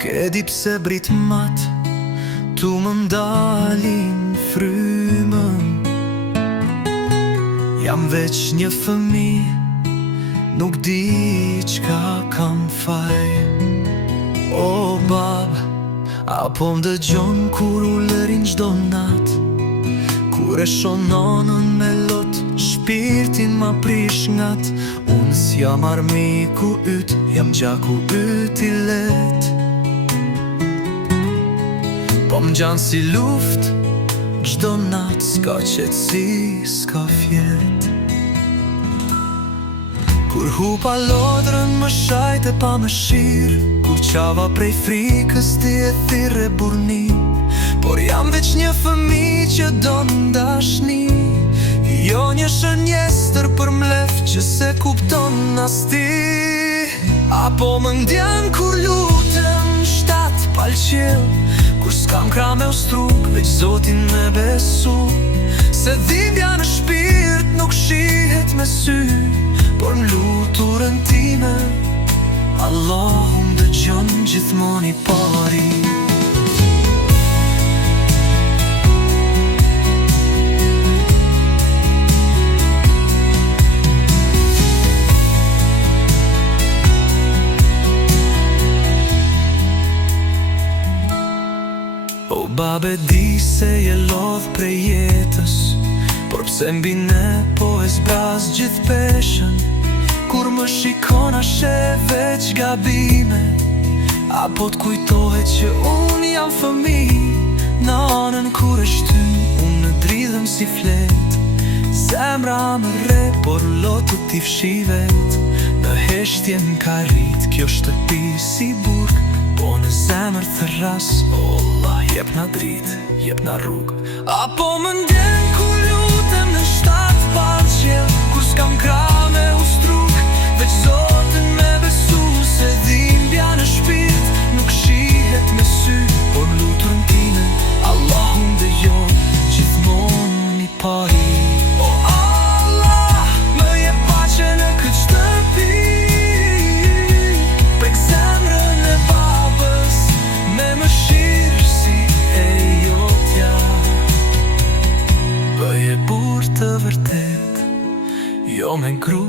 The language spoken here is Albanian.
Nuk e di pse brit mat tu më ndalin frymën. Jam veç një fëmi, nuk di qka kam faj. O bab, apo më dëgjon kur u lërin gjdo nat, kur e shon nonën me lot, shpirtin ma prish ngat. Unë s'jam armiku yt, jam gjaku yt i let. Po më gjanë si luft, gjdo nat, s'ka qetsi, s'ka fjet. Kur hupa lodrën më shajte pa më shirë, kur qava prej frikës ti e thirë e burni. Por jam veç një fëmi që do ndashni, jo një shënjestër për mlef që se kupton as ti. Apo më ndjan kur lutem shtat palqel, kur s'kam kra me ustruk, veç Zotin me besu. Se dhimbja në shpirt nuk shihet me sy, por m'luturën time Allahu më dëgjon gjithmon i pari. O babe, di se je lodh prej jetës, por pse mbi ne po e zbraz gjithë peshën. Kur më shikon a she veç gabime, apo t'kujtohet që unë jam fëmi. Në anën kur e shtyn, unë në dridhem si flet. Zemra më re, por lotu t'i fshi vet. Në heshtje m'ka rrit, kjo shtëpi si burg, po në zemër thërras, o Allah, jep na drit, jep na rrug. Apo më ndjen kur lutem në shtat palqel, kur s'kam kra me ustruk, veç Zotin me besu. Se dhimbja në shpirt nuk shihet me sy, por luturën time Allahu më dëgjon gjithmon i pari. O Allah, më jep paqe në këtë shtëpi, prek zemrën e babës, me mëshirë si e jotja. Bëje burr të vërtet, jo me ngru